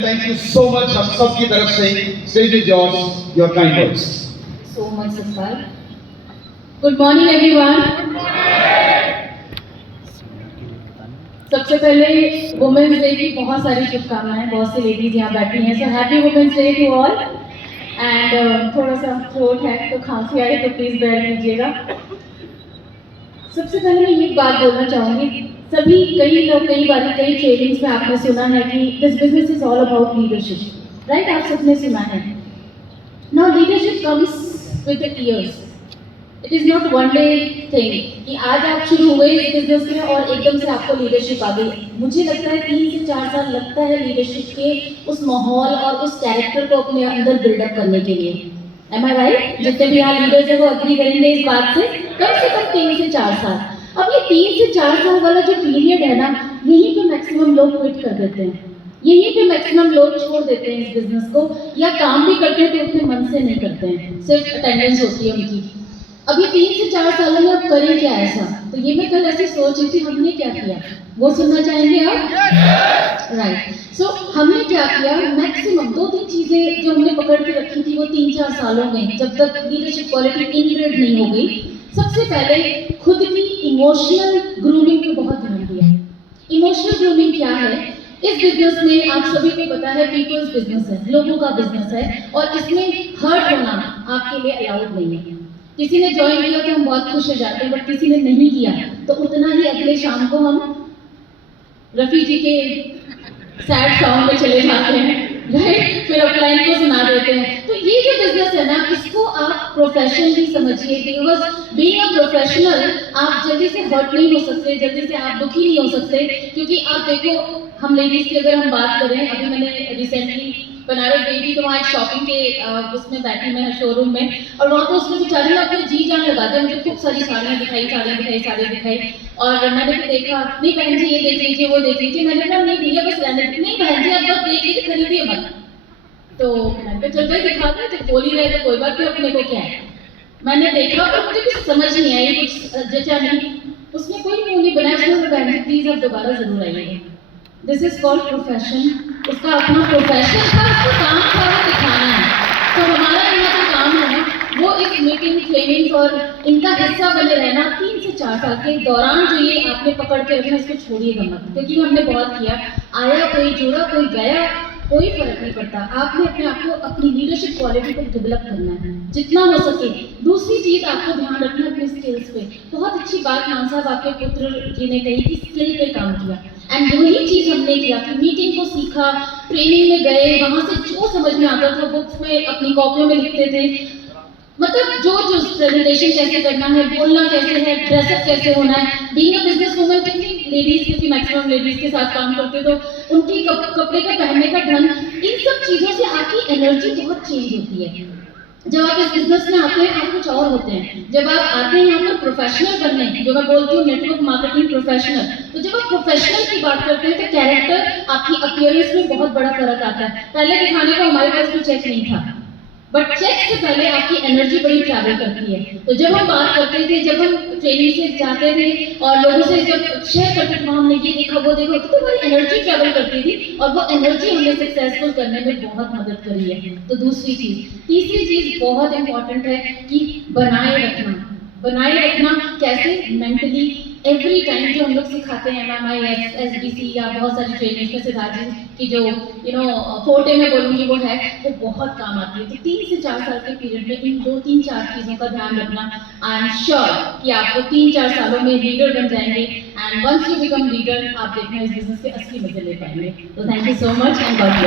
Thank you so much हम सब की तरफ से stage is yours, your kind words. So much Safar. Good morning everyone. सबसे पहले वुमेन्स डे की बहुत सारी शुभकामनाएं, बहुत सी लेडीज यहाँ बैठी हैं, so happy women's day to all. And थोड़ा सा थ्रोट है तो खांसी आई तो प्लीज बेयर कीजिएगा। सबसे पहले मैं ये बात बोलना चाहूँगी, सभी कई लोग कई बार कई ट्रेनिंग्स में आपने सुना है कि this business is all about leadership, right? आप सबने सुना है। Now leadership comes with the years, it is not one day thing कि आज आप शुरू हुए इस बिजनेस में और एकदम से आपको लीडरशिप आ गई। मुझे लगता है 3 से 4 साल लगता है लीडरशिप के उस माहौल और उस कैरेक्टर को अपने अंदर बिल्डअप करने के लिए। एम आई राइट? जितने भी यहाँ लीडर्स है वो अग्री करेंगे इस बात से कम 3 से 4 साल। अब ये 3 से 4 साल वाला जो पीरियड है ना, यहीं पे मैक्सिमम लोग क्विट कर देते हैं, यहीं पे मैक्सिमम लोग छोड़ देते हैं इस बिजनेस को, या काम भी करते हैं तो अपने मन से नहीं करते हैं, सिर्फ अटेंडेंस होती है उनकी। अब ये 3 से 4 सालों में अब करें क्या ऐसा? तो ये मैं कल ऐसे सोच रही थी, हमने क्या किया वो सुनना चाहेंगे आप? राइट। सो हमने क्या किया, मैक्सिमम 2-3 चीजें जो हमने पकड़ के रखी थी वो 3-4 सालों में, जब तक लीडरशिप क्वालिटी इनबिल्ड नहीं हो गई। सबसे पहले खुद की इमोशनल ग्रूमिंग पे बहुत ध्यान दिया। इमोशनल ग्रूमिंग क्या है? इस बिजनेस में आप सभी को पता है पीपल्स बिजनेस है, लोगों का बिजनेस है, और इसमें हर्ट होना आपके लिए अलाउड नहीं है। किसी ने ज्वाइन किया तो हम बहुत खुश हो जाते हैं, बट किसी ने नहीं किया तो उतना ही अगले शाम को हम रफी जी के सैड सॉन्ग में चले जाते हैं, राइट? फिर अपलाइन को सुना देते हैं। तो ये जो बिजनेस है ना, इसको आप प्रोफेशन भी समझिए, बिकॉज बीइंग अ प्रोफेशनल आप जल्दी से हर्ट नहीं हो सकते, जल्दी से आप दुखी नहीं हो सकते। क्योंकि आप देखो, हम लेडीज की अगर हम बात करें, अभी मैंने रिसेंटली बनारस गई थी तो वहाँ एक शॉपिंग के उसमें बैठी मैं शोरूम में, और वहाँ पर उसने बेचारे ने अपने जी जान लगा दिया, मुझे खूब सारी साड़ियाँ दिखाई, साड़ी दिखाई, और मैंने भी देखा, नहीं बहन जी ये देख लीजिए, वो देख लीजिए। मैंने कहा नहीं भैया बस रहने, नहीं बहन जी आप बस देख लीजिए, खरीदिए मत। तो मैंने कहा चल भाई दिखा दे, जब बोल ही रहे तो कोई बात नहीं, अपने को क्या है। मैंने देखा और मुझे कुछ समझ नहीं आई, कुछ जचा नहीं, उसने कोई मुंह नहीं बनाया। उसने बहन जी प्लीज आप दोबारा जरूर आइएगा। This is called profession. उसका अपना प्रोफेशन था, उसका काम था वो दिखाना है। तो हमारा यहाँ जो काम है ना, वो इस मीटिंग ट्रेनिंग्स और इनका हिस्सा बने रहना। 3 से 4 साल के दौरान जो ये आपने पकड़ के रखना, इसको छोड़िएगा मत, क्योंकि हमने बहुत किया, आया कोई जुड़ा कोई गया, कोई फर्क नहीं पड़ता। आपने अपने आप को अपनी लीडरशिप क्वालिटी को डेवलप करना है जितना हो सके। दूसरी चीज आपको ध्यान रखना है अपने स्किल्स पे। बहुत अच्छी बात मान साहब आपके पुत्र जी ने कही कि स्किल पे काम किया, एंड वही चीज हमने किया कि मीटिंग को सीखा, ट्रेनिंग में गए, वहां से जो समझ में आता था बुक्स में अपनी कॉपियों में लिखते थे, मतलब जो प्रेजेंटेशन कैसे करना है, बोलना कैसे है, ड्रेसअप कैसे होना है। बीइंग अ बिजनेस वुमन, कितनी लेडीज, क्योंकि मैक्सिमम लेडीज के साथ काम करते तो उनकी कपड़े का पहनने का ढंग, इन सब चीजों से आपकी एनर्जी बहुत चेंज होती है। जब आप इस बिजनेस में आते हैं आप कुछ और होते हैं। जब आप आते हैं यहाँ पर प्रोफेशनल बनने, जो मैं बोलती हूँ नेटवर्क मार्केटिंग प्रोफेशनल, तो जब आप प्रोफेशनल की बात करते हैं तो कैरेक्टर, आपकी अपीयरेंस में बहुत बड़ा फर्क आता है। पहले दिखाने को हमारे पास भी चेक नहीं था, बट चेक से पहले आपकी एनर्जी बड़ी ट्रैवल करती है। तो जब हम बात करते थे, जब हम ट्रेनिंग से जाते थे और लोगों से जब शेयर करते थे, हमने ये देखा वो देखा, तो हमारी एनर्जी ट्रैवल करती थी, और वो एनर्जी हमें सक्सेसफुल करने में बहुत मदद करी है। तो दूसरी चीज, तीसरी चीज बहुत इंपॉर्टेंट है कि बनाए रखना। बनाए रखना कैसे? मेंटली एवरी टाइम जो हम लोग सिखाते हैं MMI, SBC या बहुत सारी ट्रेनिंग में, सिद्धार्थ जी की जो फोर्टे में बोलूँगी वो है, वो बहुत काम आती है। तो 3 से 4 साल के पीरियड में इन 2-3-4 चीज़ों का ध्यान रखना। आई एम श्योर कि आपको 3-4 सालों में लीडर बन जाएंगे, and once you become leader आप देखना इस बिजनेस के असली मजे ले पाएंगे। तो thank you so much and God bless.